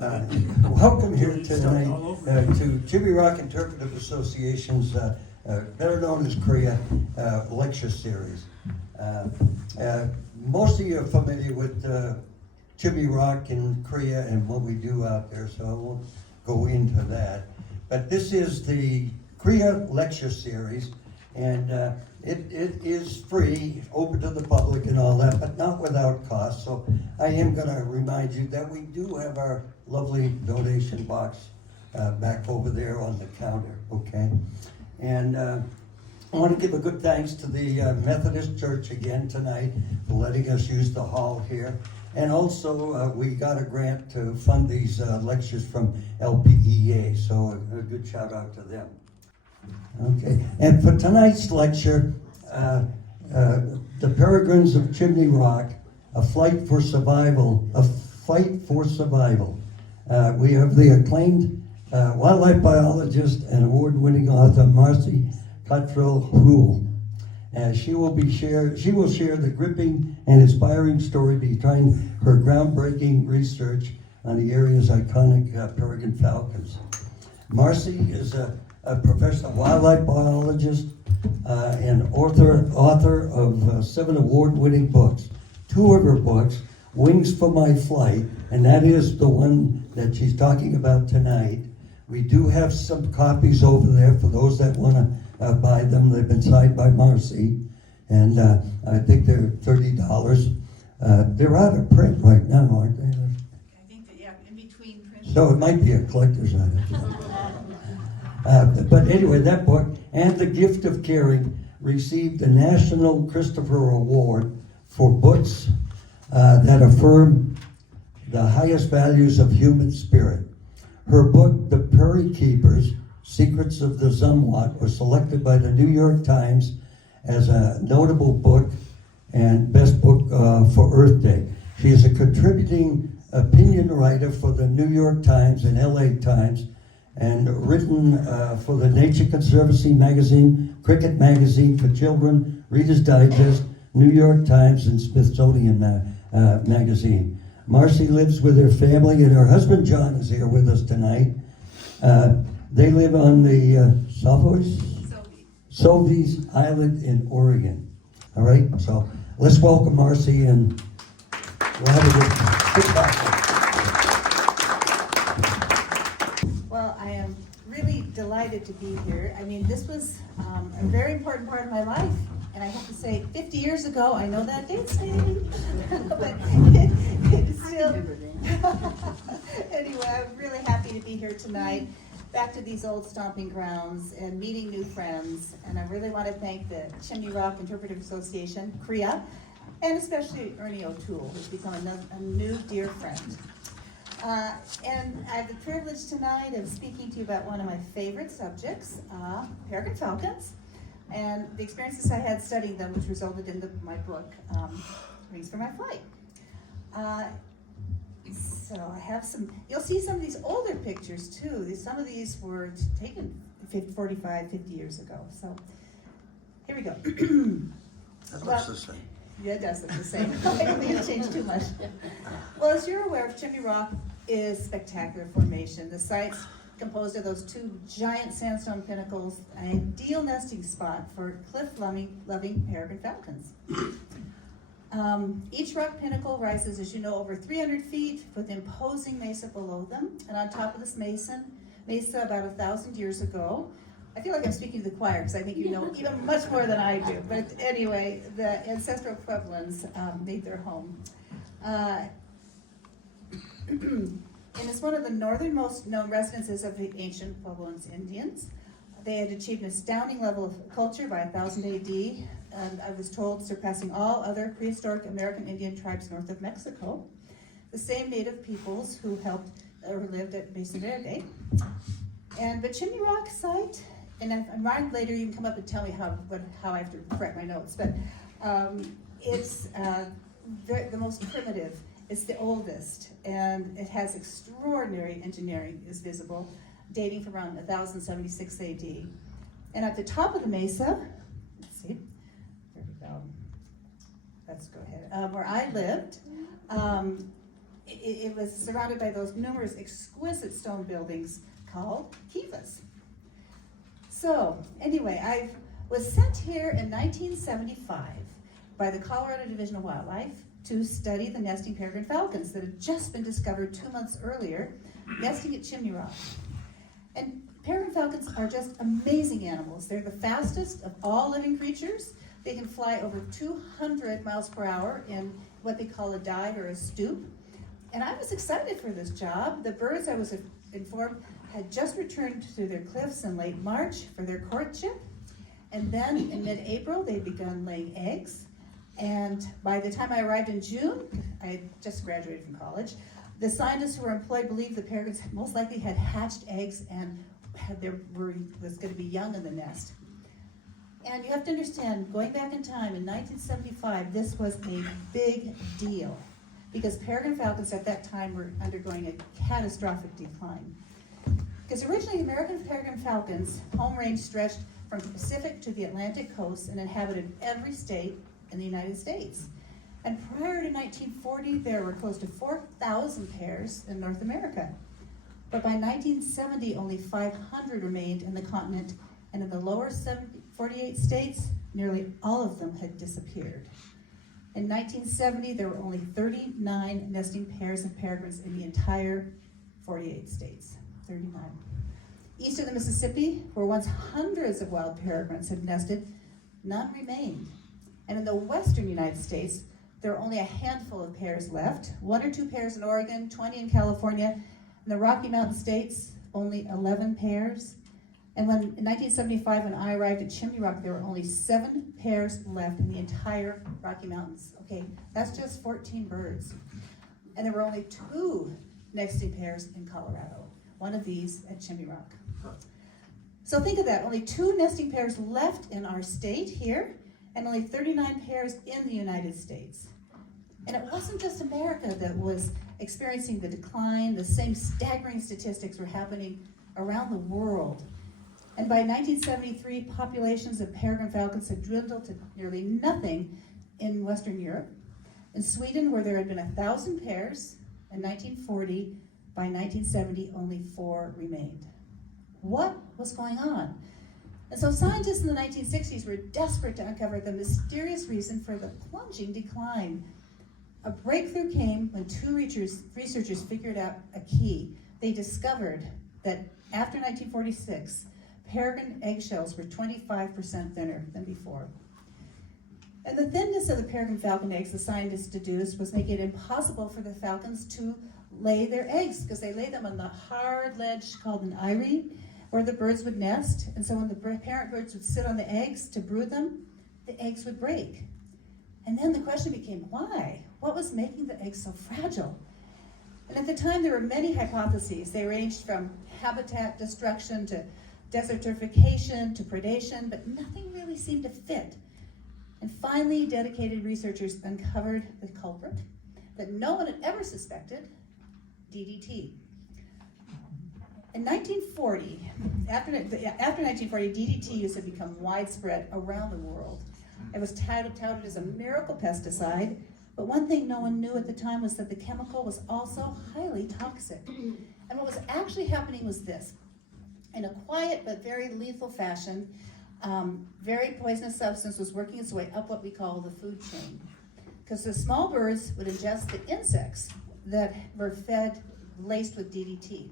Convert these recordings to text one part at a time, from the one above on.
Welcome here tonight to Chimney Rock Interpretive Association's, better known as CREA, lecture series. Most of you are familiar with Chimney Rock and CREA and what we do out there, so I won't go into that. But this is the CREA lecture series, and it is free, open to the public and all that, but not without cost. So I am going to remind you that we do have our lovely donation box back over there on the counter, okay? And I want to give a good thanks to the Methodist Church again tonight for letting us use the hall here. And also, we got a grant to fund these lectures from LPEA, so a good shout out to them. Okay, and for tonight's lecture, The Peregrines of Chimney Rock, A Fight for Survival. We have the acclaimed wildlife biologist and award-winning author Marcy Cottrell Houle. She will share the gripping and inspiring story behind her groundbreaking research on the area's iconic peregrine falcons. Marcy is a professional wildlife biologist and author of 7 award-winning books. 2 of her books, Wings for My Flight, and that is the one that she's talking about tonight. We do have some copies over there for those that want to buy them. They've been signed by Marcy, and I think they're $30. They're out of print right now, aren't they? I think that, yeah, in between prints. So it might be a collector's item. But anyway, that book, and The Gift of Caring, received the National Christopher Award for books that affirm the highest values of human spirit. Her book, The Prairie Keepers, Secrets of the Zumwalt, was selected by the New York Times as a notable book and best book for Earth Day. She is a contributing opinion writer for the New York Times and LA Times, and written for the Nature Conservancy magazine, Cricket Magazine for Children, Reader's Digest, New York Times, and Smithsonian magazine. Marcy lives with her family, and her husband John is here with us tonight. They live on the Sovies Island in Oregon. All right, so let's welcome Marcy, and we'll have a good talk. Well, I am really delighted to be here. I mean, this was a very important part of my life. And I have to say, 50 years ago, I know that date, maybe, but it's still. Anyway, I'm really happy to be here tonight, back to these old stomping grounds and meeting new friends. And I really want to thank the Chimney Rock Interpretive Association, CREA, and especially Ernie O'Toole, who's become a new dear friend. And I have the privilege tonight of speaking to you about one of my favorite subjects, peregrine falcons, and the experiences I had studying them, which resulted in my book, Wings for My Flight. So I have you'll see some of these older pictures too. Some of these were taken 45, 50 years ago. So here we go. That looks the same. Yeah, it does look the same. I don't think it changed too much. Well, as you're aware, Chimney Rock is spectacular formation. The site's composed of those 2 giant sandstone pinnacles, an ideal nesting spot for cliff-loving peregrine falcons. Each rock pinnacle rises, as you know, over 300 feet with imposing mesa below them. And on top of this mesa about 1,000 years ago, I feel like I'm speaking to the choir because I think you know even much more than I do. But anyway, the ancestral Puebloans made their home. And it's one of the northernmost known residences of the ancient Puebloans Indians. They had achieved an astounding level of culture by 1000 AD, and I was told surpassing all other prehistoric American Indian tribes north of Mexico. The same native peoples who lived at Mesa Verde. And the Chimney Rock site, and if I'm right later, you can come up and tell me how I have to correct my notes, but it's the most primitive. It's the oldest, and it has extraordinary engineering is visible, dating from around 1076 AD. And at the top of the mesa, let's see, there we go. Let's go ahead. Where I lived, it was surrounded by those numerous exquisite stone buildings called kivas. So anyway, I was sent here in 1975 by the Colorado Division of Wildlife to study the nesting peregrine falcons that had just been discovered 2 months earlier, nesting at Chimney Rock. And peregrine falcons are just amazing animals. They're the fastest of all living creatures. They can fly over 200 miles per hour in what they call a dive or a stoop. And I was excited for this job. The birds, I was informed, had just returned to their cliffs in late March for their courtship. And then in mid-April, they'd begun laying eggs. And by the time I arrived in June, I had just graduated from college, the scientists who were employed believed the peregrines most likely had hatched eggs and was going to be young in the nest. And you have to understand, going back in time, in 1975, this was a big deal because peregrine falcons at that time were undergoing a catastrophic decline. Because originally, American peregrine falcons' home range stretched from the Pacific to the Atlantic coast and inhabited every state in the United States. And prior to 1940, there were close to 4,000 pairs in North America. But by 1970, only 500 remained in the continent, and in the lower 48 states, nearly all of them had disappeared. In 1970, there were only 39 nesting pairs of peregrines in the entire 48 states, 39. East of the Mississippi, where once hundreds of wild peregrines had nested, none remained. And in the western United States, there are only a handful of pairs left, 1 or 2 pairs in Oregon, 20 in California. In the Rocky Mountain states, only 11 pairs. And in 1975, when I arrived at Chimney Rock, there were only 7 pairs left in the entire Rocky Mountains. Okay, that's just 14 birds. And there were only 2 nesting pairs in Colorado, one of these at Chimney Rock. So think of that, only 2 nesting pairs left in our state here, and only 39 pairs in the United States. And it wasn't just America that was experiencing the decline. The same staggering statistics were happening around the world. And by 1973, populations of peregrine falcons had dwindled to nearly nothing in Western Europe. In Sweden, where there had been 1,000 pairs in 1940, by 1970, only 4 remained. What was going on? And so scientists in the 1960s were desperate to uncover the mysterious reason for the plunging decline. A breakthrough came when 2 researchers figured out a key. They discovered that after 1946, peregrine eggshells were 25% thinner than before. And the thinness of the peregrine falcon eggs, the scientists deduced, was making it impossible for the falcons to lay their eggs because they lay them on the hard ledge called an eyrie, where the birds would nest. And so when the parent birds would sit on the eggs to brood them, the eggs would break. And then the question became, why? What was making the eggs so fragile? And at the time, there were many hypotheses. They ranged from habitat destruction to desertification to predation, but nothing really seemed to fit. And finally, dedicated researchers uncovered the culprit that no one had ever suspected, DDT. In 1940, after 1940, DDT use had become widespread around the world. It was touted as a miracle pesticide, but one thing no one knew at the time was that the chemical was also highly toxic. And what was actually happening was this. In a quiet but very lethal fashion, very poisonous substance was working its way up what we call the food chain. Because the small birds would ingest the insects that were fed laced with DDT.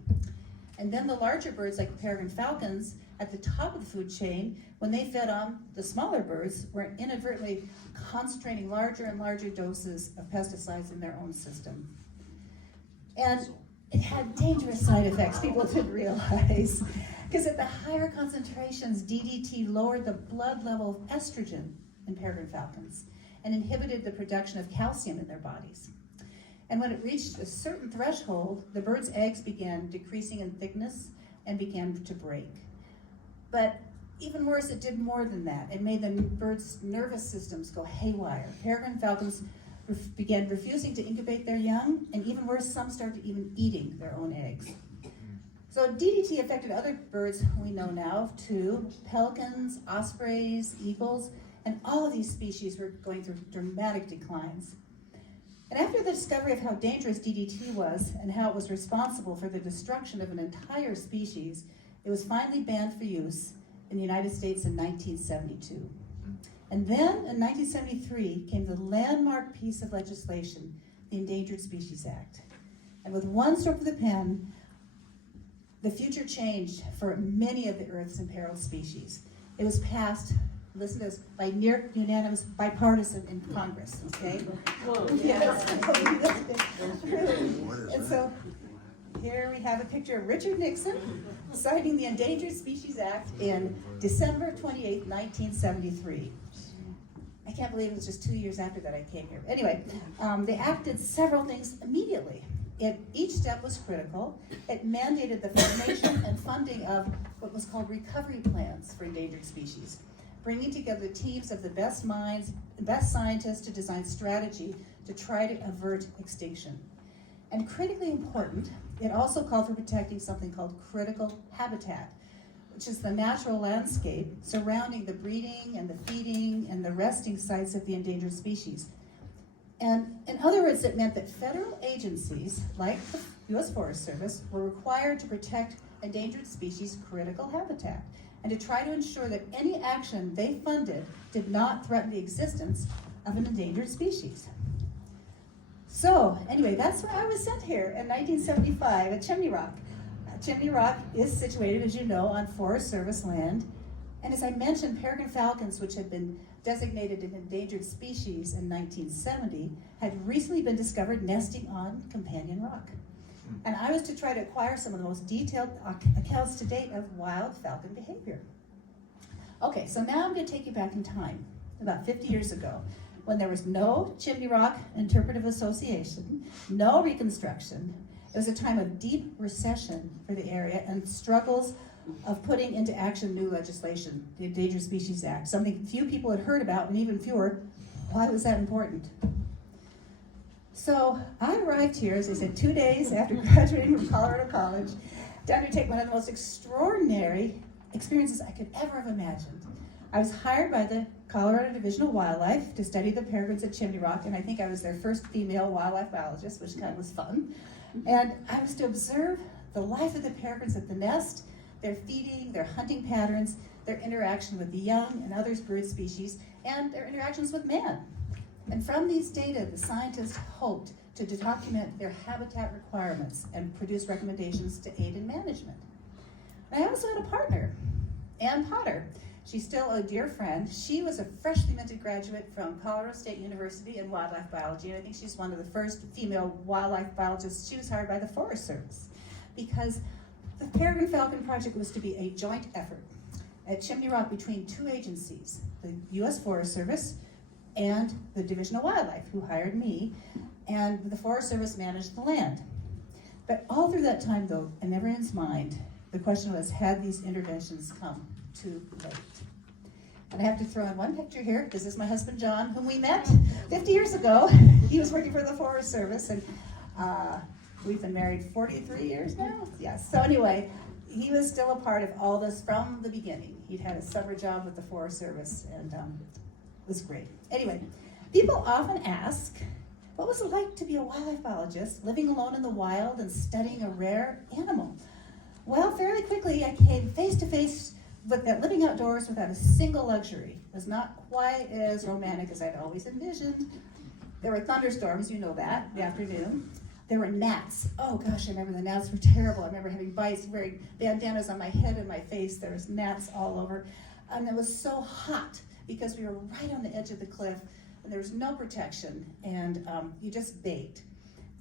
And then the larger birds, like the peregrine falcons, at the top of the food chain, when they fed on the smaller birds, were inadvertently concentrating larger and larger doses of pesticides in their own system. And it had dangerous side effects people didn't realize. Because at the higher concentrations, DDT lowered the blood level of estrogen in peregrine falcons and inhibited the production of calcium in their bodies. And when it reached a certain threshold, the bird's eggs began decreasing in thickness and began to break. But even worse, it did more than that. It made the birds' nervous systems go haywire. Peregrine falcons began refusing to incubate their young, and even worse, some started even eating their own eggs. So DDT affected other birds we know now too, pelicans, ospreys, eagles, and all of these species were going through dramatic declines. And after the discovery of how dangerous DDT was and how it was responsible for the destruction of an entire species, it was finally banned for use in the United States in 1972. And then in 1973 came the landmark piece of legislation, the Endangered Species Act. And with one stroke of the pen, the future changed for many of the Earth's imperiled species. It was passed, listen to this, by near unanimous bipartisan in Congress, okay? Whoa. Yes. And so here we have a picture of Richard Nixon signing the Endangered Species Act in December 28, 1973. I can't believe it was just 2 years after that I came here. Anyway, the act did several things immediately. Each step was critical. It mandated the formation and funding of what was called recovery plans for endangered species, bringing together teams of the best minds, the best scientists to design strategy to try to avert extinction. And critically important, it also called for protecting something called critical habitat, which is the natural landscape surrounding the breeding and the feeding and the resting sites of the endangered species. And in other words, it meant that federal agencies, like the U.S. Forest Service, were required to protect endangered species' critical habitat and to try to ensure that any action they funded did not threaten the existence of an endangered species. So anyway, that's where I was sent here in 1975 at Chimney Rock. Chimney Rock is situated, as you know, on Forest Service land. And as I mentioned, peregrine falcons, which had been designated an endangered species in 1970, had recently been discovered nesting on Companion Rock. And I was to try to acquire some of the most detailed accounts to date of wild falcon behavior. Okay, so now I'm going to take you back in time, about 50 years ago, when there was no Chimney Rock Interpretive Association, no reconstruction. It was a time of deep recession for the area and struggles of putting into action new legislation, the Endangered Species Act, something few people had heard about, and even fewer, why was that important? So I arrived here, as I said, 2 days after graduating from Colorado College, to undertake one of the most extraordinary experiences I could ever have imagined. I was hired by the Colorado Division of Wildlife to study the peregrines at Chimney Rock, and I think I was their first female wildlife biologist, which kind of was fun. And I was to observe the life of the peregrines at the nest, their feeding, their hunting patterns, their interaction with the young and other bird species, and their interactions with man. And from these data, the scientists hoped to document their habitat requirements and produce recommendations to aid in management. And I also had a partner, Ann Potter. She's still a dear friend. She was a freshly minted graduate from Colorado State University in wildlife biology, and I think she's one of the first female wildlife biologists. She was hired by the Forest Service because the Peregrine Falcon Project was to be a joint effort at Chimney Rock between two agencies, the U.S. Forest Service and the Division of Wildlife, who hired me, and the Forest Service managed the land. But all through that time, though, in everyone's mind, the question was, had these interventions come too late? And I have to throw in one picture here. This is my husband, John, whom we met 50 years ago. He was working for the Forest Service, and we've been married 43 years now. Yes. So anyway, he was still a part of all this from the beginning. He'd had a summer job with the Forest Service, and it was great. Anyway, people often ask, what was it like to be a wildlife biologist, living alone in the wild and studying a rare animal? Well, fairly quickly, I came face to face with that living outdoors without a single luxury. It was not quite as romantic as I'd always envisioned. There were thunderstorms, you know that, the afternoon. There were gnats. Oh gosh, I remember the gnats were terrible. I remember having bites, wearing bandanas on my head and my face. There was gnats all over. And it was so hot because we were right on the edge of the cliff and there was no protection, and you just baked.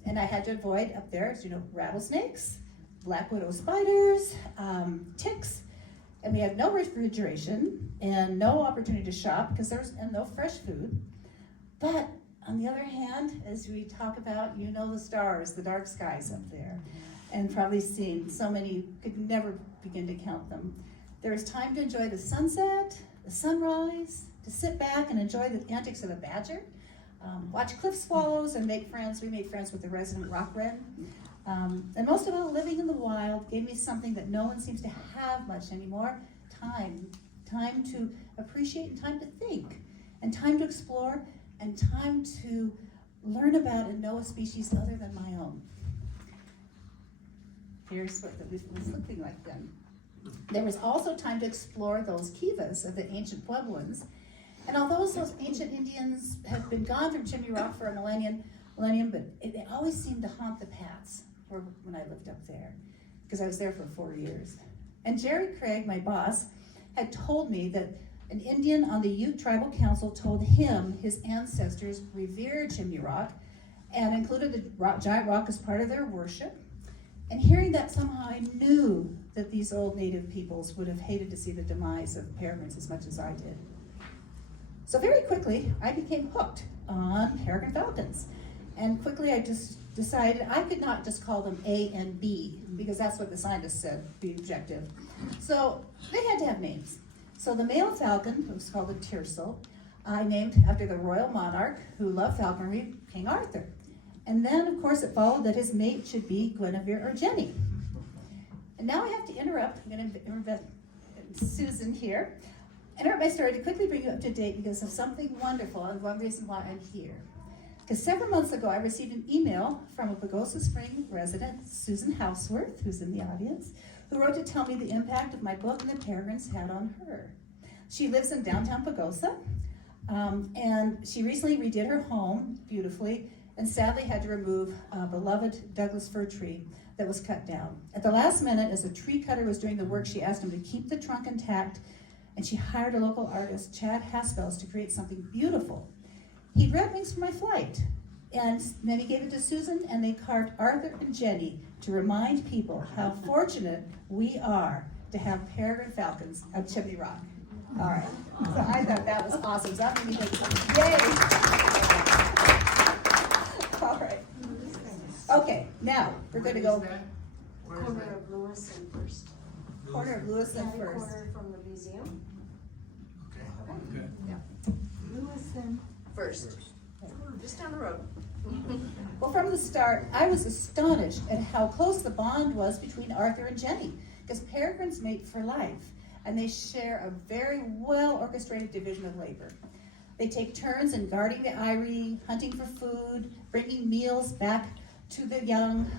And I had to avoid up there, as you know, rattlesnakes, black widow spiders, ticks, and we had no refrigeration and no opportunity to shop because there was no fresh food. But on the other hand, as we talk about, you know, the stars, the dark skies up there, and probably seen so many, you could never begin to count them. There was time to enjoy the sunset, the sunrise, to sit back and enjoy the antics of a badger, watch cliff swallows and make friends. We made friends with the resident rock wren. And most of all, living in the wild gave me something that no one seems to have much anymore: time to appreciate and time to think, and time to explore, and time to learn about and know a species other than my own. Here's what it was looking like then. There was also time to explore those kivas of the ancient Puebloans. And although those ancient Indians have been gone from Chimney Rock for a millennium, but they always seemed to haunt the paths when I lived up there, because I was there for 4 years. And Jerry Craig, my boss, had told me that an Indian on the Ute Tribal Council told him his ancestors revered Chimney Rock and included the giant rock as part of their worship. And hearing that, somehow I knew that these old native peoples would have hated to see the demise of peregrines as much as I did. So very quickly, I became hooked on peregrine falcons. And quickly I just decided I could not just call them A and B, because that's what the scientists said, be objective. So they had to have names. So the male falcon was called a tiercel. I named after the royal monarch who loved falconry, King Arthur. And then, of course, it followed that his mate should be Guinevere or Jenny. And now I have to interrupt. I'm going to interrupt Susan here. Interrupt my story to quickly bring you up to date because of something wonderful and one reason why I'm here. Because several months ago, I received an email from a Pagosa Spring resident, Susan Houseworth, who's in the audience, who wrote to tell me the impact of my book and the peregrines had on her. She lives in downtown Pagosa, and she recently redid her home beautifully, and sadly had to remove a beloved Douglas fir tree that was cut down. At the last minute, as a tree cutter was doing the work, she asked him to keep the trunk intact, and she hired a local artist, Chad Haspels, to create something beautiful. He'd red wings for my flight, and then he gave it to Susan, and they carved Arthur and Jenny to remind people how fortunate we are to have peregrine falcons at Chimney Rock. All right, so I thought that was awesome. So that made me think, yay! All right. Okay, now we're going to go Corner of Lewis and First. corner of Lewis and Yeah, First. corner from the museum. Okay. Lewis and First. Just down the road. Well, from the start, I was astonished at how close the bond was between Arthur and Jenny, because peregrines mate for life, and they share a very well-orchestrated division of labor. They take turns in guarding the eyrie, hunting for food, bringing meals back to the young,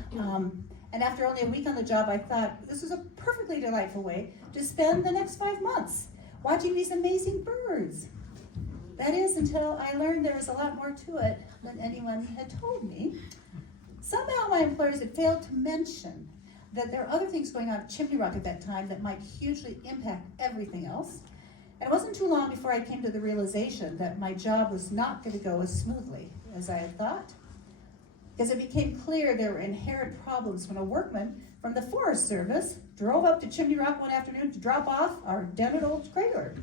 and after only a week on the job, I thought this was a perfectly delightful way to spend the next 5 months, watching these amazing birds. That is, until I learned there was a lot more to it than anyone had told me. Somehow my employers had failed to mention that there are other things going on at Chimney Rock at that time that might hugely impact everything else. And it wasn't too long before I came to the realization that my job was not going to go as smoothly as I had thought. Because it became clear there were inherent problems when a workman from the Forest Service drove up to Chimney Rock one afternoon to drop off our dead old cradler.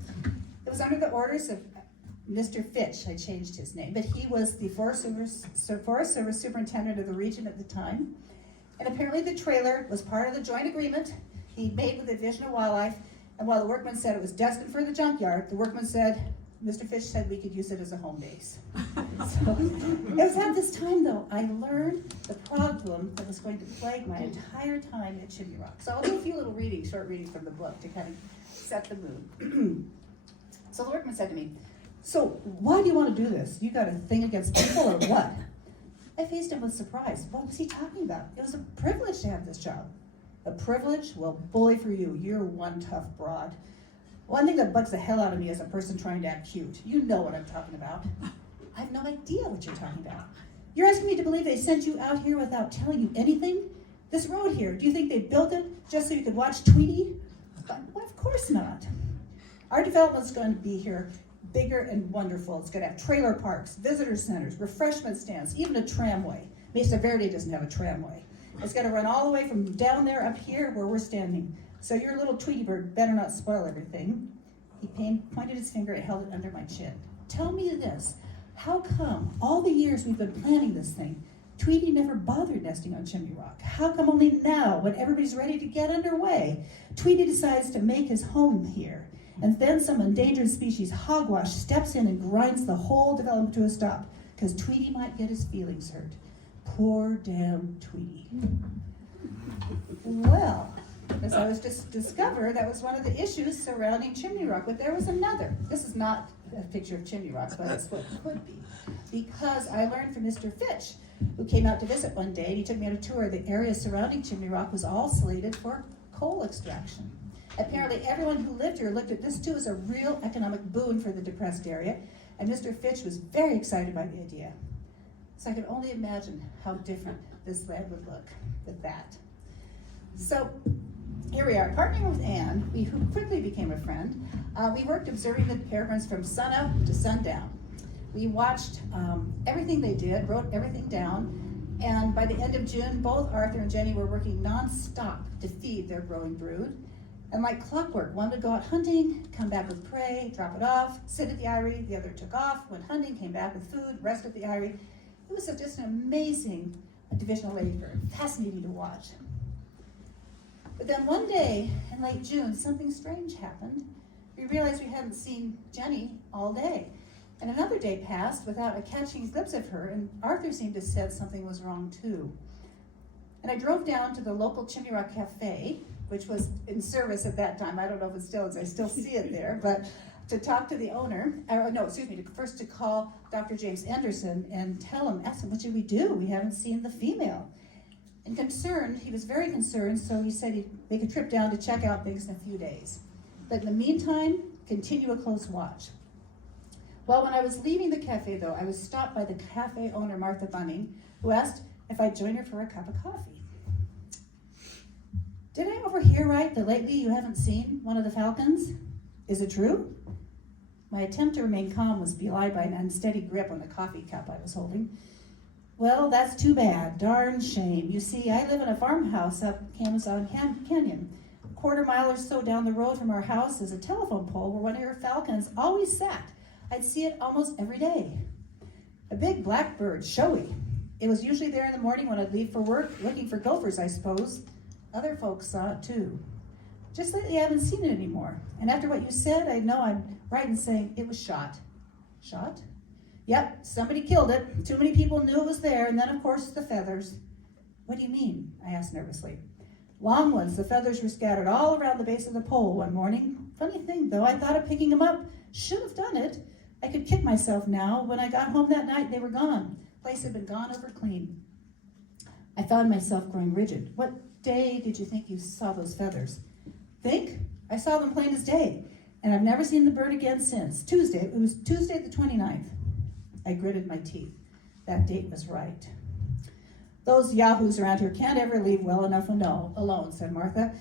It was under the orders of Mr. Fitch, I changed his name, but he was the Forest Service superintendent of the region at the time. And apparently the trailer was part of the joint agreement he made with the Division of Wildlife. And while the workman said it was destined for the junkyard, the workman said, Mr. Fitch said we could use it as a home base. So it was at this time, though, I learned the problem that was going to plague my entire time at Chimney Rock. So I'll do a few little short readings from the book to kind of set the mood. So the workman said to me, so why do you want to do this? You got a thing against people or what? I faced him with surprise. What was he talking about? It was a privilege to have this job. A privilege? Well, bully for you. You're one tough broad. One thing that bugs the hell out of me is a person trying to act cute. You know what I'm talking about. I have no idea what you're talking about. You're asking me to believe they sent you out here without telling you anything? This road here, do you think they built it just so you could watch Tweety? Well, of course not. Our development's going to be here bigger and wonderful. It's going to have trailer parks, visitor centers, refreshment stands, even a tramway. Mesa Verde doesn't have a tramway. It's going to run all the way from down there up here where we're standing. So your little Tweety bird better not spoil everything. He pointed his finger and held it under my chin. Tell me this, how come all the years we've been planning this thing, Tweety never bothered nesting on Chimney Rock? How come only now, when everybody's ready to get underway, Tweety decides to make his home here? And then some endangered species hogwash steps in and grinds the whole development to a stop, because Tweety might get his feelings hurt. Poor damn Tweety. Well, as I was just discovered, that was one of the issues surrounding Chimney Rock, but there was another. This a picture of Chimney Rock, but it's what it could be. Because I learned from Mr. Fitch, who came out to visit one day, and he took me on a tour. The area surrounding Chimney Rock was all slated for coal extraction. Apparently everyone who lived here looked at this too as a real economic boon for the depressed area, and Mr. Fitch was very excited by the idea. So I could only imagine how different this land would look with that. So here we are, partnering with Anne, who quickly became a friend. We worked observing the peregrines from sunup to sundown. We watched everything they did, wrote everything down, and by the end of June, both Arthur and Jenny were working non-stop to feed their growing brood. And like clockwork, one would go out hunting, come back with prey, drop it off, sit at the eyrie, the other took off, went hunting, came back with food, rest at the eyrie. It was just an amazing divisional labor, fascinating to watch. But then one day in late June, something strange happened. We realized we hadn't seen Jenny all day. And another day passed without a catching glimpse of her, and Arthur seemed to sense something was wrong too. And I drove down to the local Chimney Rock Cafe, which was in service at that time. I don't know if it still is, I still see it there, but to talk to the owner, first to call Dr. James Anderson and ask him, what should we do? We haven't seen the female. And concerned, he was very concerned, so he said he'd make a trip down to check out things in a few days. But in the meantime, continue a close watch. Well, when I was leaving the cafe though, I was stopped by the cafe owner, Martha Bunning, who asked if I'd join her for a cup of coffee. Did I overhear right that lately you haven't seen one of the Falcons? Is it true? My attempt to remain calm was belied by an unsteady grip on the coffee cup I was holding. Well, that's too bad. Darn shame. You see, I live in a farmhouse up Camazon Canyon. A quarter-mile or so down the road from our house is a telephone pole where one of your falcons always sat. I'd see it almost every day. A big black bird, showy. It was usually there in the morning when I'd leave for work, looking for gophers, I suppose. Other folks saw it too. Just lately I haven't seen it anymore. And after what you said, I know I'm right in saying it was shot. Shot? Yep, somebody killed it. Too many people knew it was there, and then of course the feathers. What do you mean? I asked nervously. Long ones, the feathers were scattered all around the base of the pole one morning. Funny thing though, I thought of picking them up. Should have done it. I could kick myself now. When I got home that night, they were gone. The place had been gone over clean. I found myself growing rigid. What day did you think you saw those feathers? Think? I saw them plain as day, and I've never seen the bird again since. Tuesday, it was Tuesday the 29th. I gritted my teeth. That date was right. Those yahoos around here can't ever leave well enough alone, said Martha.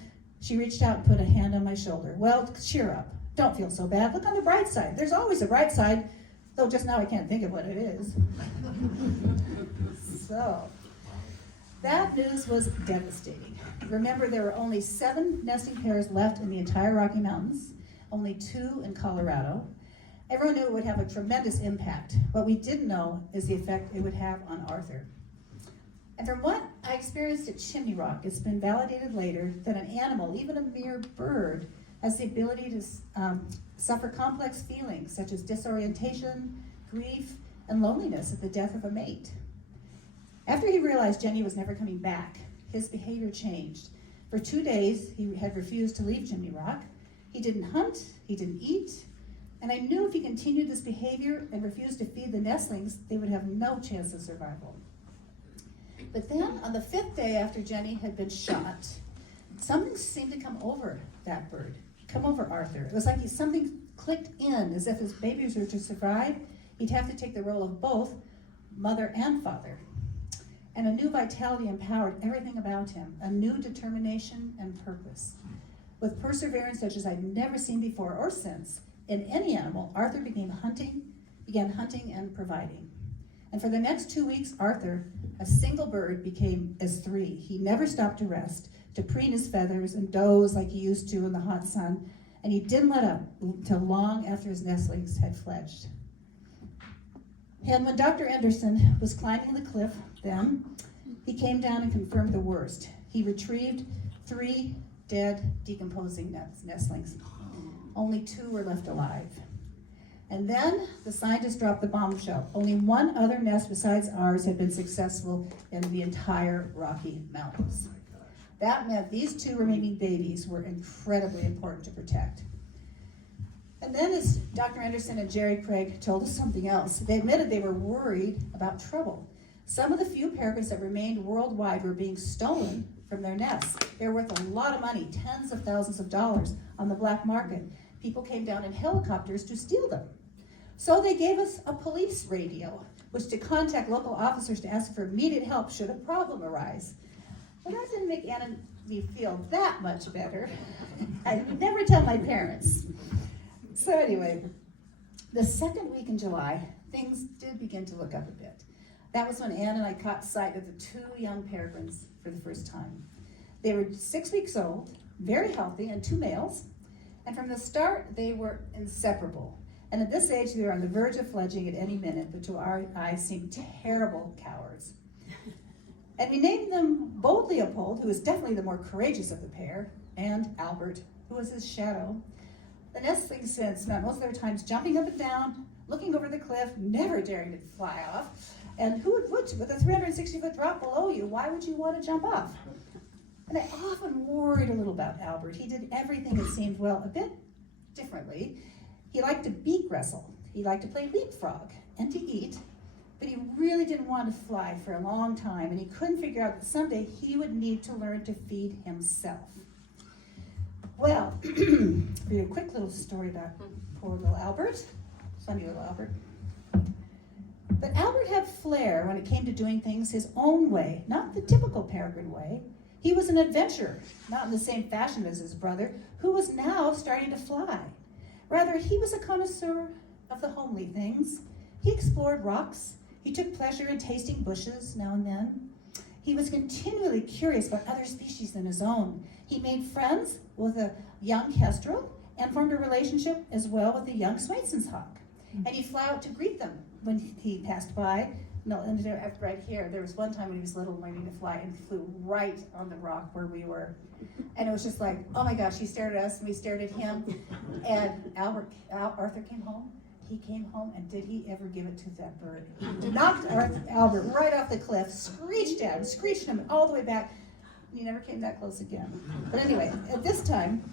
She reached out and put a hand on my shoulder. Well, cheer up. Don't feel so bad. Look on the bright side. There's always a bright side, though just now I can't think of what it is. So, that news was devastating. Remember, there were only 7 nesting pairs left in the entire Rocky Mountains, only 2 in Colorado. Everyone knew it would have a tremendous impact. What we didn't know is the effect it would have on Arthur. And from what I experienced at Chimney Rock, it's been validated later that an animal, even a mere bird, has the ability to suffer complex feelings such as disorientation, grief, and loneliness at the death of a mate. After he realized Jenny was never coming back, his behavior changed. For 2 days, he had refused to leave Chimney Rock. He didn't hunt, he didn't eat, and I knew if he continued this behavior and refused to feed the nestlings, they would have no chance of survival. But then, on the 5th day after Jenny had been shot, something seemed to come over that bird, come over Arthur. It was like something clicked in, as if his babies were to survive, he'd have to take the role of both mother and father. And a new vitality empowered everything about him, a new determination and purpose. With perseverance such as I'd never seen before or since, in any animal, Arthur began hunting and providing. And for the next 2 weeks, Arthur, a single bird, became as 3. He never stopped to rest, to preen his feathers and doze like he used to in the hot sun, and he didn't let up till long after his nestlings had fledged. And when Dr. Anderson was climbing the cliff then, he came down and confirmed the worst. He retrieved 3 dead, decomposing nestlings. Only 2 were left alive. And then the scientists dropped the bombshell. Only 1 other nest besides ours had been successful in the entire Rocky Mountains. That meant these 2 remaining babies were incredibly important to protect. And then as Dr. Anderson and Jerry Craig told us something else, they admitted they were worried about trouble. Some of the few peregrines that remained worldwide were being stolen from their nests. They were worth a lot of money, tens of thousands of dollars on the black market. People came down in helicopters to steal them. So they gave us a police radio, which to contact local officers to ask for immediate help should a problem arise. Well, that didn't make Anna and me feel that much better. I would never tell my parents. So anyway, the second week in July, things did begin to look up a bit. That was when Anne and I caught sight of the two young peregrines for the first time. They were 6 weeks old, very healthy, and two males. And from the start, they were inseparable. And at this age, they were on the verge of fledging at any minute, but to our eyes seemed terrible cowards. And we named them Bold Leopold, who was definitely the more courageous of the pair, and Albert, who was his shadow. The nestlings since spent most of their times jumping up and down, looking over the cliff, never daring to fly off. And who would with a 360-foot drop below you, why would you want to jump off? And I often worried a little about Albert. He did everything, it seemed, well, a bit differently. He liked to beak wrestle. He liked to play leapfrog and to eat, but he really didn't want to fly for a long time, and he couldn't figure out that someday he would need to learn to feed himself. Well, for you a quick little story about poor little Albert, funny little Albert. But Albert had flair when it came to doing things his own way, not the typical peregrine way. He was an adventurer, not in the same fashion as his brother, who was now starting to fly. Rather, he was a connoisseur of the homely things. He explored rocks. He took pleasure in tasting bushes now and then. He was continually curious about other species than his own. He made friends with a young kestrel and formed a relationship as well with a young Swainson's hawk. And he'd fly out to greet them when he passed by. No, and right here, there was one time when he was little learning to fly and flew right on the rock where we were. And it was just like, oh my gosh, he stared at us and we stared at him. And Arthur came home. He came home, and did he ever give it to that bird? He knocked Albert right off the cliff, screeched him all the way back. He never came that close again. But anyway, at this time,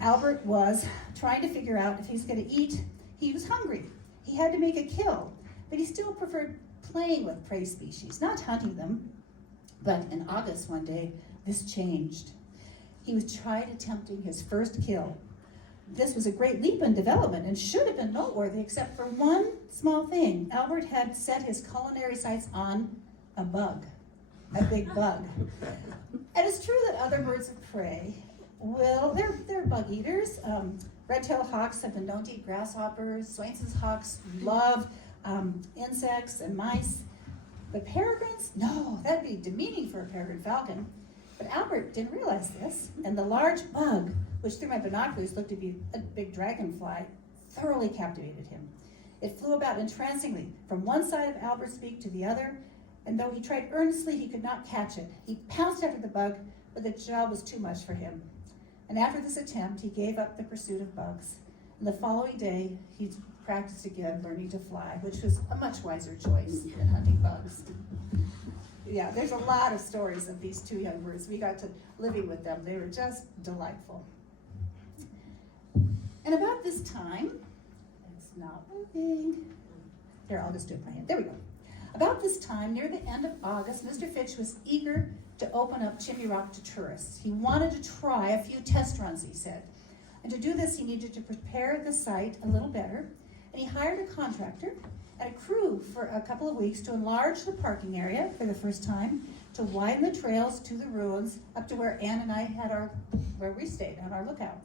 Albert was trying to figure out if he's going to eat. He was hungry. He had to make a kill, but he still preferred playing with prey species, not hunting them. But in August one day, this changed. He was trying attempting his first kill. This was a great leap in development and should have been noteworthy, except for one small thing. Albert had set his culinary sights on a bug, a big bug. And it's true that other birds of prey, well, they're bug eaters. Red-tailed hawks have been known to eat grasshoppers. Swainson's hawks love insects and mice. But peregrines? No, that'd be demeaning for a peregrine falcon. But Albert didn't realize this, and the large bug, which through my binoculars looked to be a big dragonfly, thoroughly captivated him. It flew about entrancingly from one side of Albert's beak to the other, and though he tried earnestly, he could not catch it. He pounced after the bug, but the job was too much for him. And after this attempt, he gave up the pursuit of bugs. And the following day, he practiced again, learning to fly, which was a much wiser choice than hunting bugs. Yeah, there's a lot of stories of these two young birds. We got to living with them. They were just delightful. And about this time, it's not moving. Here, I'll just do it by hand. There we go. About this time, near the end of August, Mr. Fitch was eager to open up Chimney Rock to tourists. He wanted to try a few test runs, he said. And to do this, he needed to prepare the site a little better. And he hired a contractor and a crew for a couple of weeks to enlarge the parking area for the first time, to widen the trails to the ruins up to where Anne and I had where we stayed on our lookout.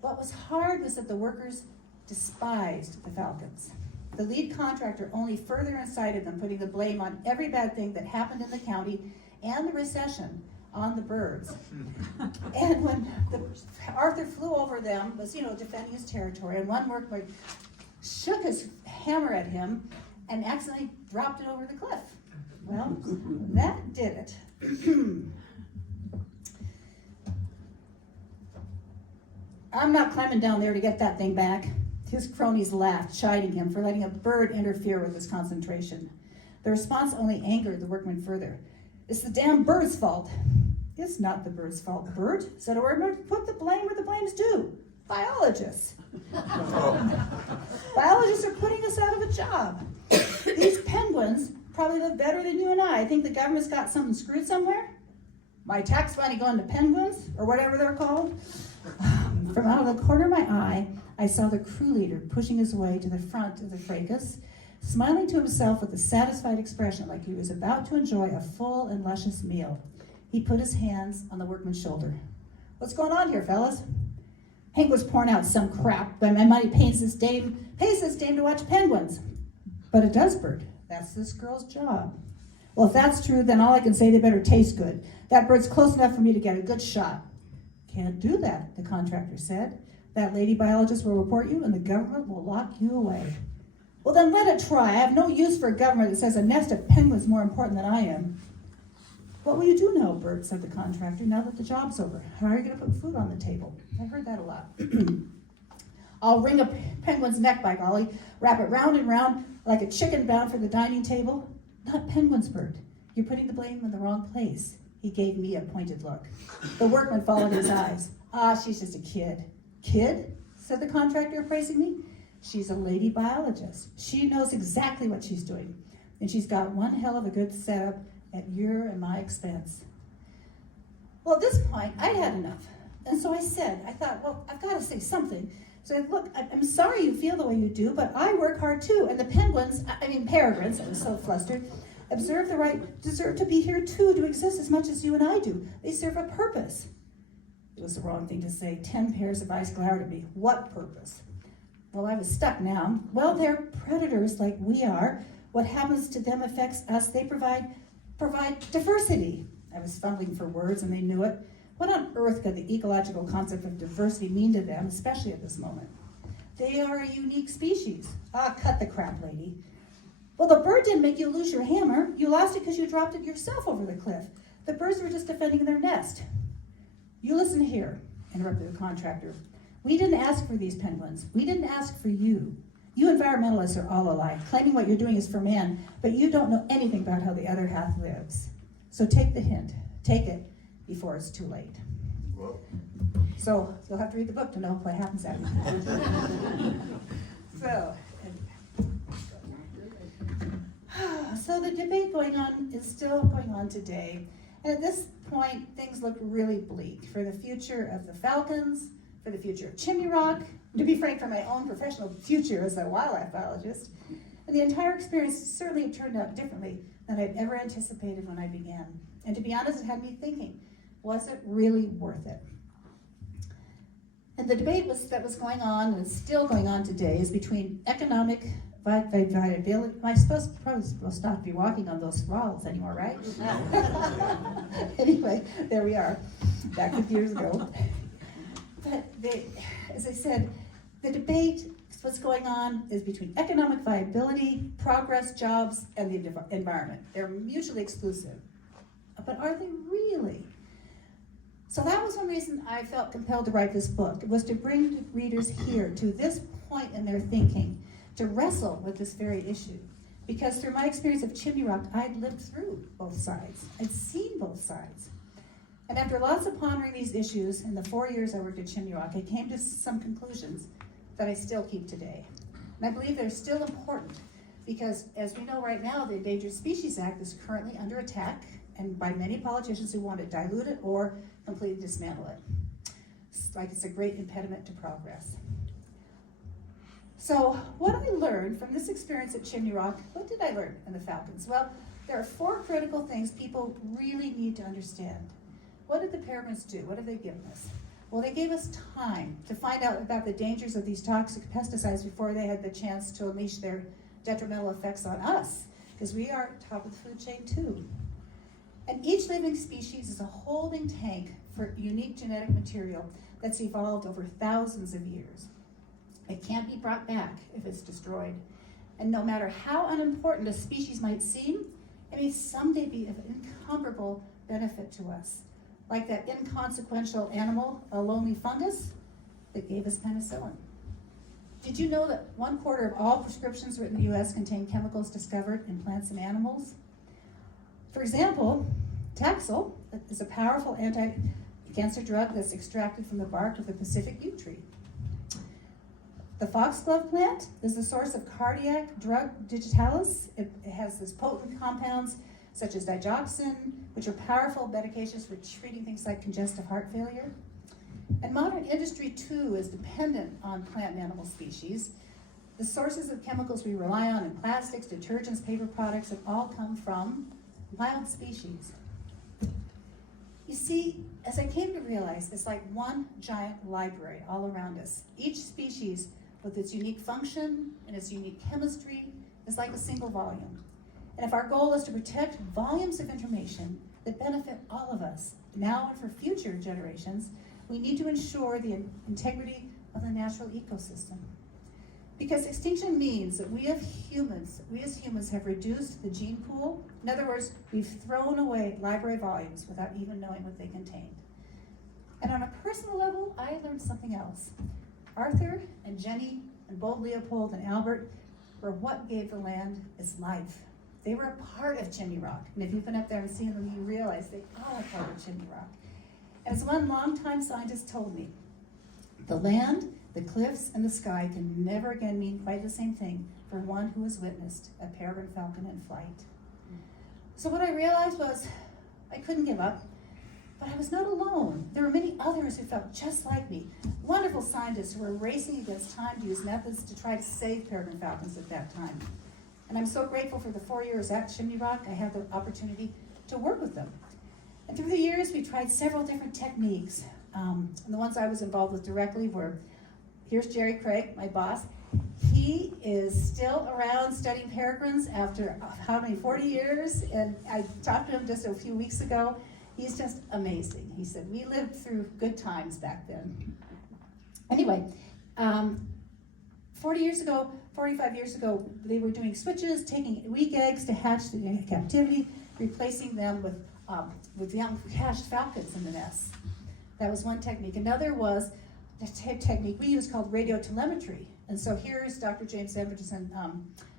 What was hard was that the workers despised the Falcons. The lead contractor only further incited them, putting the blame on every bad thing that happened in the county and the recession on the birds. And when Arthur flew over them, was, defending his territory, and one workman shook his hammer at him and accidentally dropped it over the cliff. Well, that did it. I'm not climbing down there to get that thing back. His cronies laughed, chiding him for letting a bird interfere with his concentration. The response only angered the workman further. It's the damn bird's fault. It's not the bird's fault, Bert, said Ormer. Put the blame where the blame's due. Biologists. Biologists are putting us out of a job. These penguins probably live better than you and I. I think the government's got something screwed somewhere. My tax money going to penguins, or whatever they're called. From out of the corner of my eye, I saw the crew leader pushing his way to the front of the fracas, smiling to himself with a satisfied expression like he was about to enjoy a full and luscious meal. He put his hands on the workman's shoulder. "What's going on here, fellas?" Hank was pouring out some crap, but my money pays this dame to watch penguins. But it does, Bert. That's this girl's job. Well, if that's true, then all I can say, they better taste good. That bird's close enough for me to get a good shot. Can't do that, the contractor said. That lady biologist will report you and the government will lock you away. Well, then let it try. I have no use for a government that says a nest of penguins is more important than I am. What will you do now, Bert, said the contractor, now that the job's over? How are you going to put food on the table? I heard that a lot. I'll wring a penguin's neck, by golly, wrap it round and round like a chicken bound for the dining table. Not penguins, Bert. You're putting the blame in the wrong place. He gave me a pointed look. The workman followed his eyes. Ah, she's just a kid. Kid? Said the contractor, appraising me. She's a lady biologist. She knows exactly what she's doing. And she's got one hell of a good setup at your and my expense. Well, at this point, I had enough. And so I thought, well, I've got to say something. So I said, look, I'm sorry you feel the way you do, but I work hard too. And the peregrines, I was so flustered, deserve to be here too, to exist as much as you and I do. They serve a purpose. It was the wrong thing to say. 10 pairs of eyes glowered at me. What purpose? Well, I was stuck now. Well, they're predators like we are. What happens to them affects us. They provide diversity. I was fumbling for words and they knew it. What on earth could the ecological concept of diversity mean to them, especially at this moment? They are a unique species. Ah, cut the crap, lady. Well, the bird didn't make you lose your hammer. You lost it because you dropped it yourself over the cliff. The birds were just defending their nest. You listen here, interrupted the contractor. We didn't ask for these penguins. We didn't ask for you. You environmentalists are all alike, claiming what you're doing is for man, but you don't know anything about how the other half lives. So take the hint. Take it before it's too late. Whoa. So you'll have to read the book to know what happens after. So the debate is still going on today. And at this point, things look really bleak for the future of the Falcons, for the future of Chimney Rock, to be frank, for my own professional future as a wildlife biologist. And the entire experience certainly turned out differently than I'd ever anticipated when I began. And to be honest, it had me thinking, was it really worth it? And the debate that was going on, and is still going on today, is between economic viability. I suppose probably will not be walking on those walls anymore, right? Anyway, there we are, back 50 years ago. But as I said, the debate, what's going on, is between economic viability, progress, jobs, and the environment. They're mutually exclusive. But are they really? So that was one reason I felt compelled to write this book. It was to bring readers here to this point in their thinking, to wrestle with this very issue. Because through my experience of Chimney Rock, I'd lived through both sides. I'd seen both sides. And after lots of pondering these issues in the 4 years I worked at Chimney Rock, I came to some conclusions that I still keep today. And I believe they're still important because, as we know right now, the Endangered Species Act is currently under attack and by many politicians who want to dilute it or completely dismantle it. It's a great impediment to progress. So what I learned from this experience at Chimney Rock, what did I learn in the Falcons? Well, there are 4 critical things people really need to understand. What did the Peregrines do? What have they given us? Well, they gave us time to find out about the dangers of these toxic pesticides before they had the chance to unleash their detrimental effects on us, because we are top of the food chain too. And each living species is a holding tank for unique genetic material that's evolved over thousands of years. It can't be brought back if it's destroyed. And no matter how unimportant a species might seem, it may someday be of incomparable benefit to us. Like that inconsequential animal, a lonely fungus, that gave us penicillin. Did you know that 1/4 of all prescriptions written in the US contain chemicals discovered in plants and animals? For example, Taxol is a powerful anti-cancer drug that's extracted from the bark of the Pacific yew tree. The foxglove plant is the source of cardiac drug digitalis. It has this potent compounds such as digoxin, which are powerful medications for treating things like congestive heart failure. And modern industry too is dependent on plant and animal species. The sources of chemicals we rely on in plastics, detergents, paper products have all come from wild species. You see, as I came to realize, it's like one giant library all around us. Each species with its unique function and its unique chemistry is like a single volume. And if our goal is to protect volumes of information that benefit all of us, now and for future generations, we need to ensure the integrity of the natural ecosystem. Because extinction means that we as humans have reduced the gene pool. In other words, we've thrown away library volumes without even knowing what they contained. And on a personal level, I learned something else. Arthur and Jenny and bold Leopold and Albert were what gave the land its life. They were a part of Chimney Rock. And if you've been up there and seen them, you realize they are a part of Chimney Rock. And as one longtime scientist told me, the land, the cliffs, and the sky can never again mean quite the same thing for one who has witnessed a peregrine falcon in flight. So what I realized was I couldn't give up, but I was not alone. There were many others who felt just like me, wonderful scientists who were racing against time to use methods to try to save peregrine falcons at that time. And I'm so grateful for the 4 years at Chimney Rock, I had the opportunity to work with them. And through the years, we tried several different techniques. And the ones I was involved with directly were, here's Jerry Craig, my boss. He is still around studying peregrines after how many, 40 years? And I talked to him just a few weeks ago. He's just amazing. He said, we lived through good times back then. Anyway, 45 years ago, they were doing switches, taking weak eggs to hatch in captivity, replacing them with young hatched falcons in the nests. That was one technique. Another was the technique we use called radiotelemetry. And so here's Dr. James Edmondson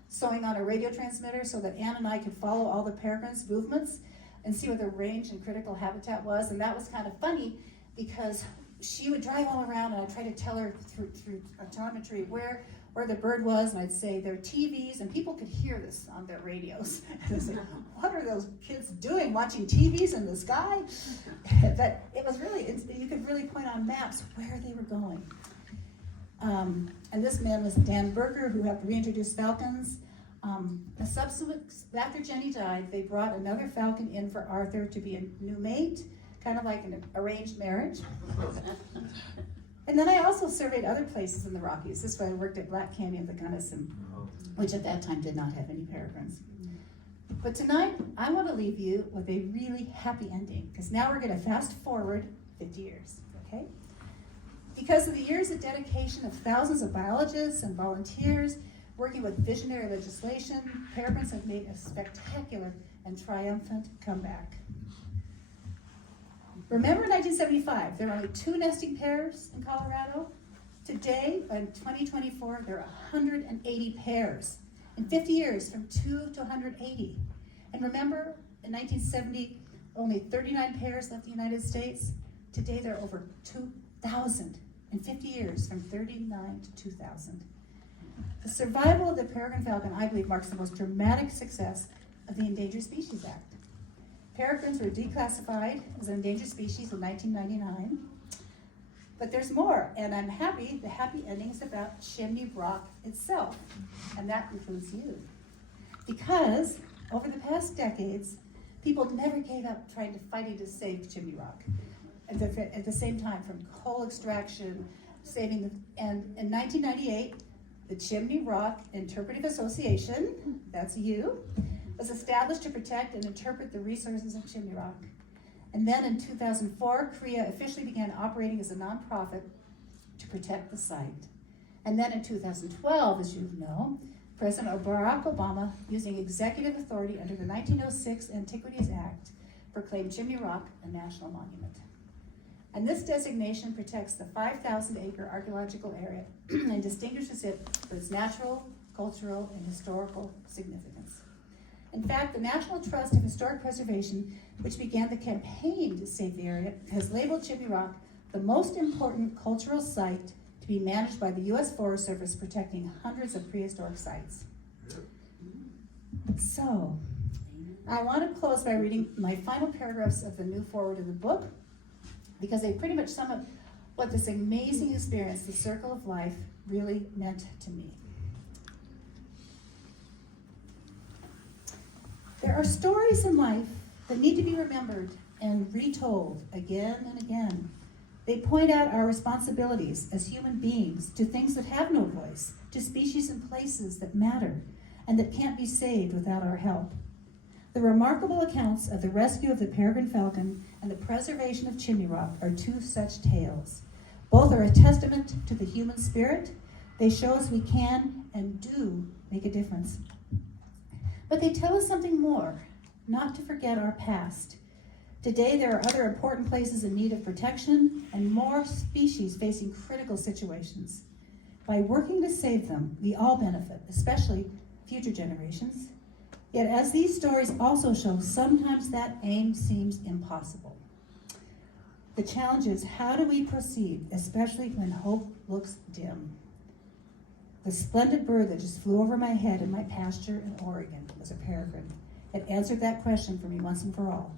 sewing on a radio transmitter so that Ann and I could follow all the peregrines' movements and see what their range and critical habitat was. And that was kind of funny because she would drive all around and I'd try to tell her through telemetry where the bird was, and I'd say there are TVs, and people could hear this on their radios. And I'd say, what are those kids doing, watching TVs in the sky? But it was really, you could really point on maps where they were going. And this man was Dan Berger, who helped reintroduce falcons. After Jenny died, they brought another falcon in for Arthur to be a new mate, kind of like an arranged marriage. And then I also surveyed other places in the Rockies. This way I worked at Black Canyon, the Gunnison, which at that time did not have any peregrines. But tonight, I want to leave you with a really happy ending, because now we're going to fast forward 50 years, okay? Because of the years of dedication of thousands of biologists and volunteers working with visionary legislation, peregrines have made a spectacular and triumphant comeback. Remember in 1975, there were only 2 nesting pairs in Colorado? Today, in 2024, there are 180 pairs. In 50 years, from 2 to 180. And remember, in 1970, only 39 pairs left the United States. Today, there are over 2,000. In 50 years, from 39 to 2,000. The survival of the peregrine falcon, I believe, marks the most dramatic success of the Endangered Species Act. Peregrines were declassified as an endangered species in 1999. But there's more, and I'm happy, the happy ending's about Chimney Rock itself, and that includes you. Because over the past decades, people never gave up trying to save Chimney Rock. At the same time, from coal extraction, and in 1998, the Chimney Rock Interpretive Association, that's you, was established to protect and interpret the resources of Chimney Rock. And then in 2004, CREA officially began operating as a nonprofit to protect the site. And then in 2012, as you know, President Barack Obama, using executive authority under the 1906 Antiquities Act, proclaimed Chimney Rock a national monument. And this designation protects the 5,000-acre archaeological area and distinguishes it for its natural, cultural, and historical significance. In fact, the National Trust of Historic Preservation, which began the campaign to save the area, has labeled Chimney Rock the most important cultural site to be managed by the U.S. Forest Service, protecting hundreds of prehistoric sites. So, I want to close by reading my final paragraphs of the new foreword of the book, because they pretty much sum up what this amazing experience, the Circle of Life, really meant to me. There are stories in life that need to be remembered and retold again and again. They point out our responsibilities as human beings to things that have no voice, to species and places that matter and that can't be saved without our help. The remarkable accounts of the rescue of the Peregrine falcon and the preservation of Chimney Rock are two such tales. Both are a testament to the human spirit. They show us we can and do make a difference. But they tell us something more, not to forget our past. Today, there are other important places in need of protection and more species facing critical situations. By working to save them, we all benefit, especially future generations. Yet, as these stories also show, sometimes that aim seems impossible. The challenge is, how do we proceed, especially when hope looks dim? The splendid bird that just flew over my head in my pasture in Oregon was a peregrine. It answered that question for me once and for all.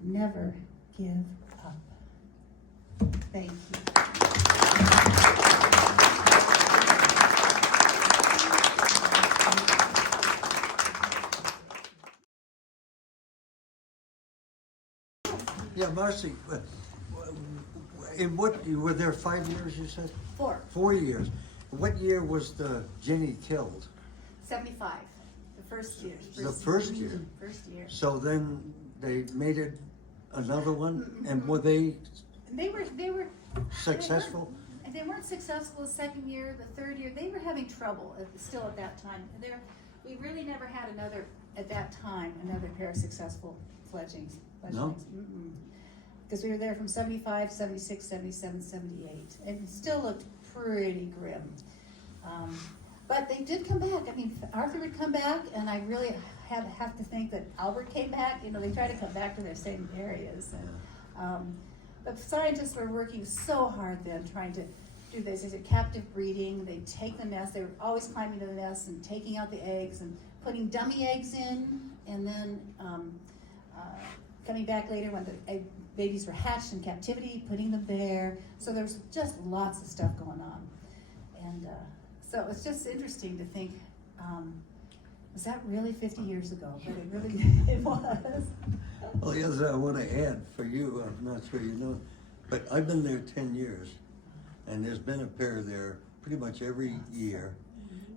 Never give up. Thank you. Yeah, Marcy, in what, you were there 5 years, you said? 4. 4 years. What year was the Jenny killed? 75. The first year. The first year? First year. So then they made it another one, and were they They were successful? They weren't successful the second year, the third year. They were having trouble still at that time. We really never had another pair of successful fledglings. No? Because we were there from 75, 76, 77, 78. And it still looked pretty grim. But they did come back. I mean, Arthur would come back, and I really have to think that Albert came back. You know, they try to come back to their same areas. And, but scientists were working so hard then, trying to do this. There's a captive breeding. They take the nest. They were always climbing to the nest and taking out the eggs and putting dummy eggs in, and then coming back later when the babies were hatched in captivity, putting them there. So there's just lots of stuff going on. And so it's just interesting to think, was that really 50 years ago? But it really it was. Well, yes, I want to add for you, I'm not sure you know, but I've been there 10 years, and there's been a pair there pretty much every year.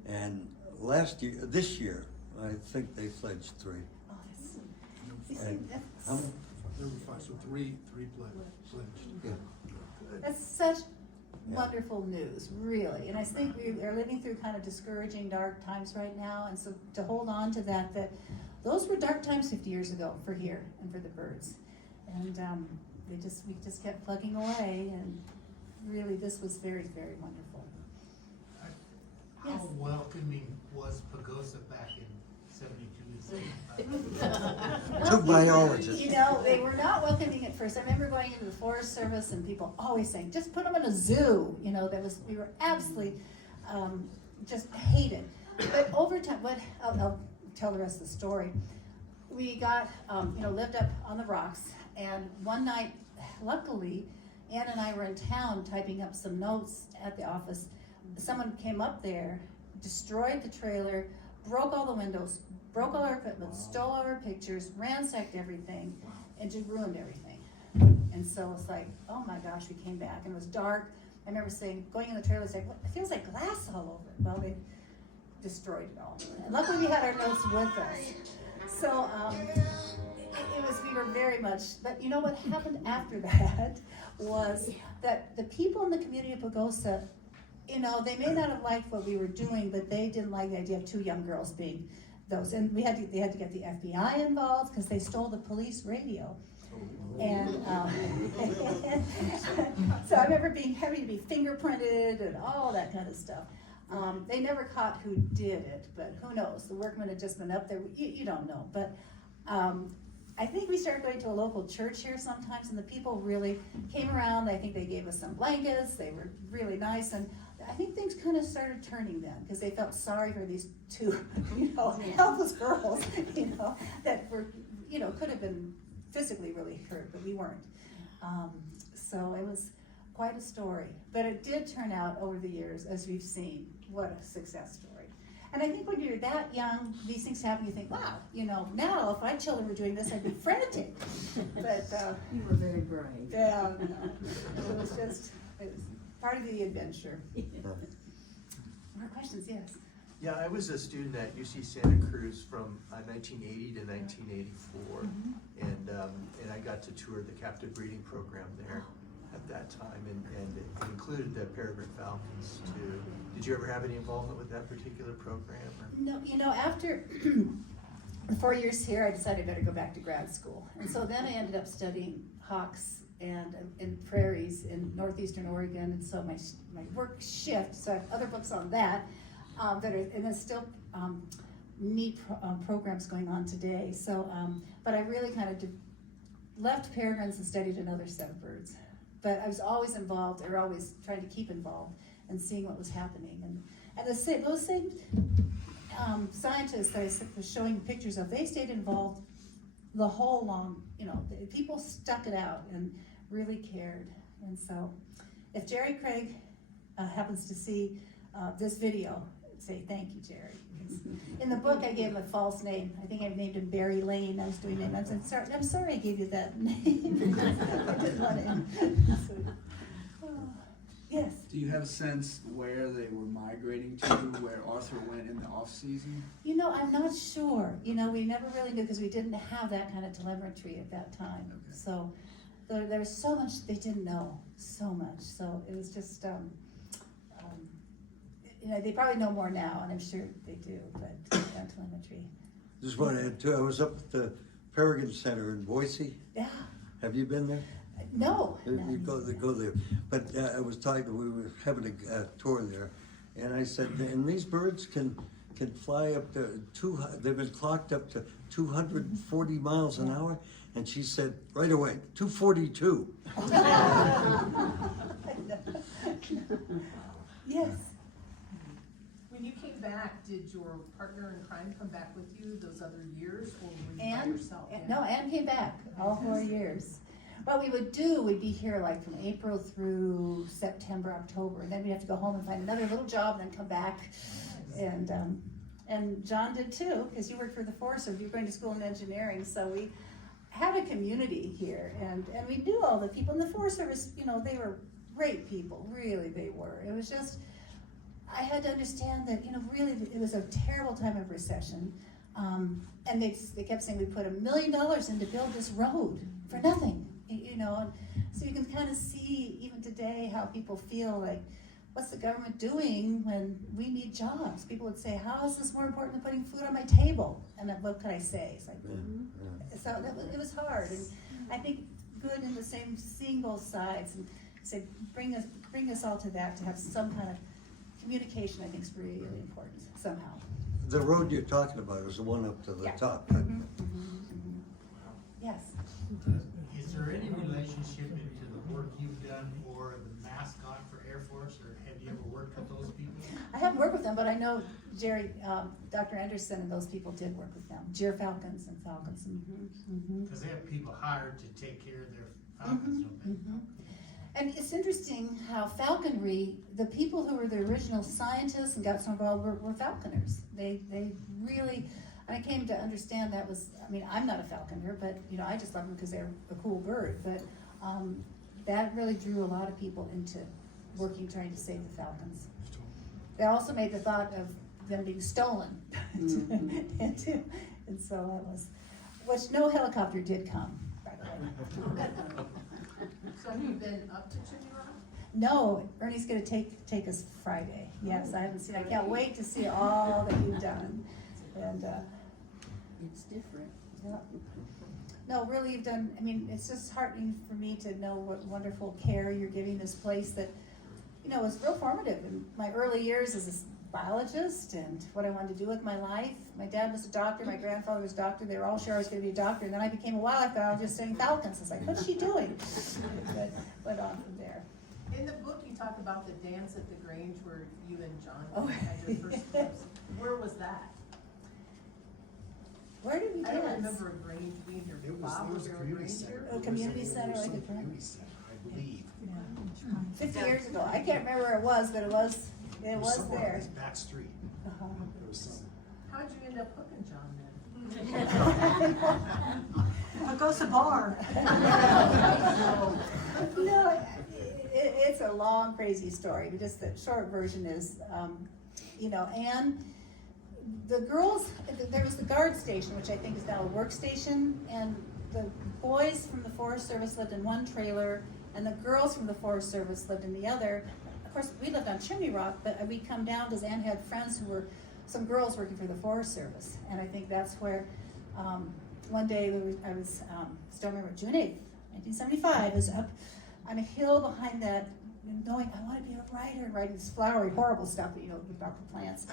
And this year, I think they fledged 3. Oh, And that's, how many? So three pledged. Yeah. that's such wonderful news, really. And I think we are living through kind of discouraging, dark times right now. And so to hold on to that those were dark times 50 years ago for here and for the birds. And we just kept plugging away. And really, this was very, very wonderful. How Yes. welcoming was Pagosa back in 72 To biologists. You know, they were not welcoming at first. I remember going into the Forest Service and people always saying, just put them in a zoo. You know, we were absolutely just hated. But over time, I'll tell the rest of the story. We got, lived up on the rocks, and one night, luckily, Ann and I were in town typing up some notes at the office. Someone came up there, destroyed the trailer, broke all the windows, broke all our equipment, stole all our pictures, ransacked everything, and just ruined everything. And so it's like, oh my gosh, we came back, and it was dark. I remember going in the trailer saying, well, it feels like glass all over it. Well, they destroyed it all. And luckily we had our notes with us. So we were very much, but you know what happened after that was that the people in the community of Pagosa, you know, they may not have liked what we were doing, but they didn't like the idea of 2 young girls being those. And they had to get the FBI involved because they stole the police radio. And so I remember having to be fingerprinted and all that kind of stuff. They never caught who did it, but who knows? The workmen had just been up there. You don't know. But I think we started going to a local church here sometimes, and the people really came around. I think they gave us some blankets. They were really nice, and I think things kind of started turning then, because they felt sorry for these two, helpless girls, that were, could have been physically really hurt, but we weren't. So it was quite a story, but it did turn out over the years, as we've seen, what a success story. And I think when you're that young, these things happen, you think, wow, now if my children were doing this, I'd be frantic. But You were very brave. yeah, it was part of the adventure. More questions? Yes. Yeah, I was a student at UC Santa Cruz from 1980 to 1984, and I got to tour the captive breeding program there at that time, and it included the Peregrine Falcons too. Did you ever have any involvement with that particular program? Or? No, after the 4 years here, I decided I better go back to grad school. And so then I ended up studying hawks and in prairies in northeastern Oregon, and so my work shift, so I have other books on that, and there's still neat programs going on today. So, but I really kind of left peregrines and studied another set of birds. But I was always involved, or always trying to keep involved, and seeing what was happening. And those same scientists that I was showing pictures of, they stayed involved the whole long, people stuck it out and really cared. And so if Jerry Craig happens to see this video, say thank you, Jerry. In the book, I gave him a false name. I think I named him Barry Lane. I was doing name. I said, sorry, I'm sorry I gave you that name. I didn't want to. Yes. Do you have a sense where they were migrating to, where Arthur went in the off season? I'm not sure. We never really knew because we didn't have that kind of telemetry at that time. Okay. So there was so much they didn't know, so much. So it was just, they probably know more now, and I'm sure they do, but that telemetry. Just want to add too, I was up at the Peregrine Center in Boise. Yeah. Have you been there? No. You go there. But I was talking, we were having a tour there, and I said, and these birds can fly up to they've been clocked up to 240 miles an hour, and she said, right away, 242. Yes. When you came back, did your partner in crime come back with you those other years, or were you by Anne? yourself? No, Anne came back all 4 years. What we would do, we'd be here like from April through September, October, and then we'd have to go home and find another little job and then come back. And John did too, because you worked for the Forest Service, you were going to school in engineering, so we had a community here, and we knew all the people in the Forest Service, they were great people, really they were. It was just, I had to understand that, really it was a terrible time of recession. And they kept saying we put $1 million in to build this road for nothing, and so you can kind of see even today how people feel like, what's the government doing when we need jobs? People would say, how is this more important than putting food on my table? And then what could I say? It's like, so it was hard, and I think good in the same, seeing both sides and say, bring us all to that, to have some kind of communication. I think is really, really important somehow. The road you're talking about is the one up to the Yeah. top. Yes. Is there any relationship into the work you've done or the mascot for Air Force, or have you ever worked with those people? I haven't worked with them, but I know Jerry, Dr. Anderson and those people did work with them. Falcons and Falcons. Because they have people hired to take care of their falcons, don't they? And it's interesting how falconry, the people who were the original scientists and got so involved were falconers. They really, and I came to understand that was, I'm not a falconer, but I just love them because they're a cool bird. But that really drew a lot of people into working, trying to save the falcons. They also made the thought of them being stolen, and so that was, which no helicopter did come, by the way. So have you been up to Chimney Rock? No, Ernie's gonna take us Friday. Yes, I haven't seen, I can't wait to see all that you've done. And, It's different. yeah. No, really, you've done, it's just heartening for me to know what wonderful care you're giving this place that, was real formative in my early years as a biologist and what I wanted to do with my life. My dad was a doctor, my grandfather was a doctor, they were all sure I was gonna be a doctor, and then I became a wildlife biologist studying falcons. I was like, what's she doing? But went on from there. In the book, you talk about the dance at the Grange where you and John Oh. had your first glimpse. Where was that? Where did we I don't dance? remember a Grange being here. It was, Bob, there was a there community Grange center. here? A community center, like a Community center, I believe. 50 years ago. I can't remember where it was, but it was somewhere on there. this back street. Uh-huh. There was some. How'd you end up hooking John then? I'll go to the bar. No, it's a long, crazy story, but just the short version is, Anne, the girls, there was the guard station, which I think is now a workstation, and the boys from the Forest Service lived in one trailer, and the girls from the Forest Service lived in the other. Of course, we lived on Chimney Rock, but we'd come down because Anne had friends who were, some girls working for the Forest Service, and I think that's where, one day I was, still remember, June 8th, 1975, I was up on a hill behind that, knowing I want to be a writer, writing this flowery, horrible stuff, about the plants.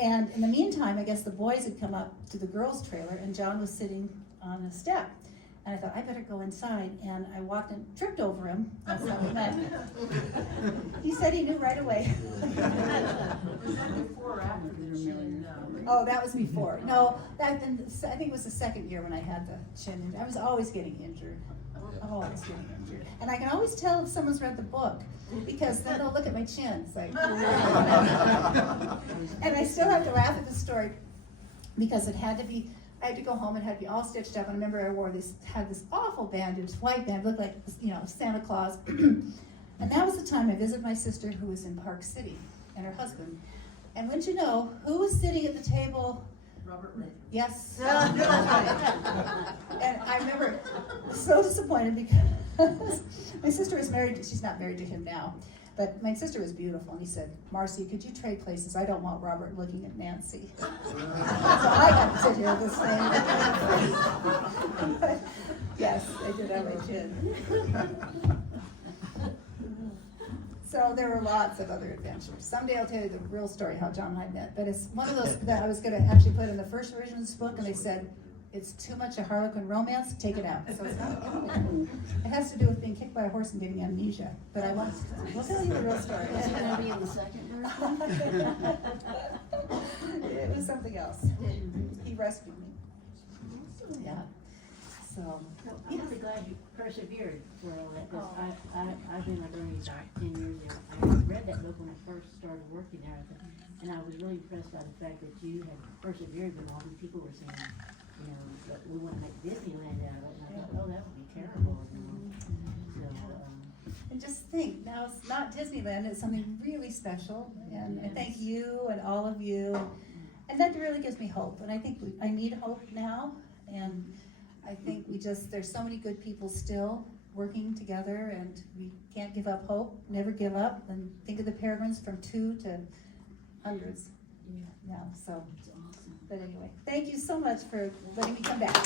And in the meantime, I guess the boys had come up to the girls' trailer, and John was sitting on a step. And I thought, I better go inside, and I walked and tripped over him. That's how we met. He said he knew right away. Was that before or after the chin? Oh, that was before. No, I think it was the second year when I had the chin injury. I was always getting injured. Always getting injured. And I can always tell if someone's read the book, because then they'll look at my chin. It's like, and I still have to laugh at the story, because I had to go home and had to be all stitched up. And I remember I had this awful bandage, white band, looked like, Santa Claus. And that was the time I visited my sister, who was in Park City, and her husband. And wouldn't you know, who was sitting at the table? Robert Redford. Yes. And I remember so disappointed because my sister was married, she's not married to him now, but my sister was beautiful, and he said, Marcy, could you trade places? I don't want Robert looking at Nancy. So I got to sit here with this thing. Yes, I did have my chin. So there were lots of other adventures. Someday I'll tell you the real story how John and I met, but it's one of those that I was going to actually put in the first version of this book, and they said, it's too much a Harlequin romance, take it out. So it's not. It has to do with being kicked by a horse and getting amnesia, but we'll tell you the real story. Is it gonna be in the second version? It was something else. He rescued me. Yeah, so. I'm really glad you persevered for all that, because I've been like Ernie about 10 years now. I read that book when I first started working there, and I was really impressed by the fact that you had persevered when all these people were saying, that we want to make Disneyland out of it, and I thought, oh, that would be terrible, So, And just think, now it's not Disneyland, it's something really special, and I thank you and all of you, and that really gives me hope, and I think I need hope now, and I think there's so many good people still working together, and we can't give up hope, never give up, and think of the Peregrines from 2 to hundreds. Yeah, so, It's awesome. but anyway, thank you so much for letting me come back.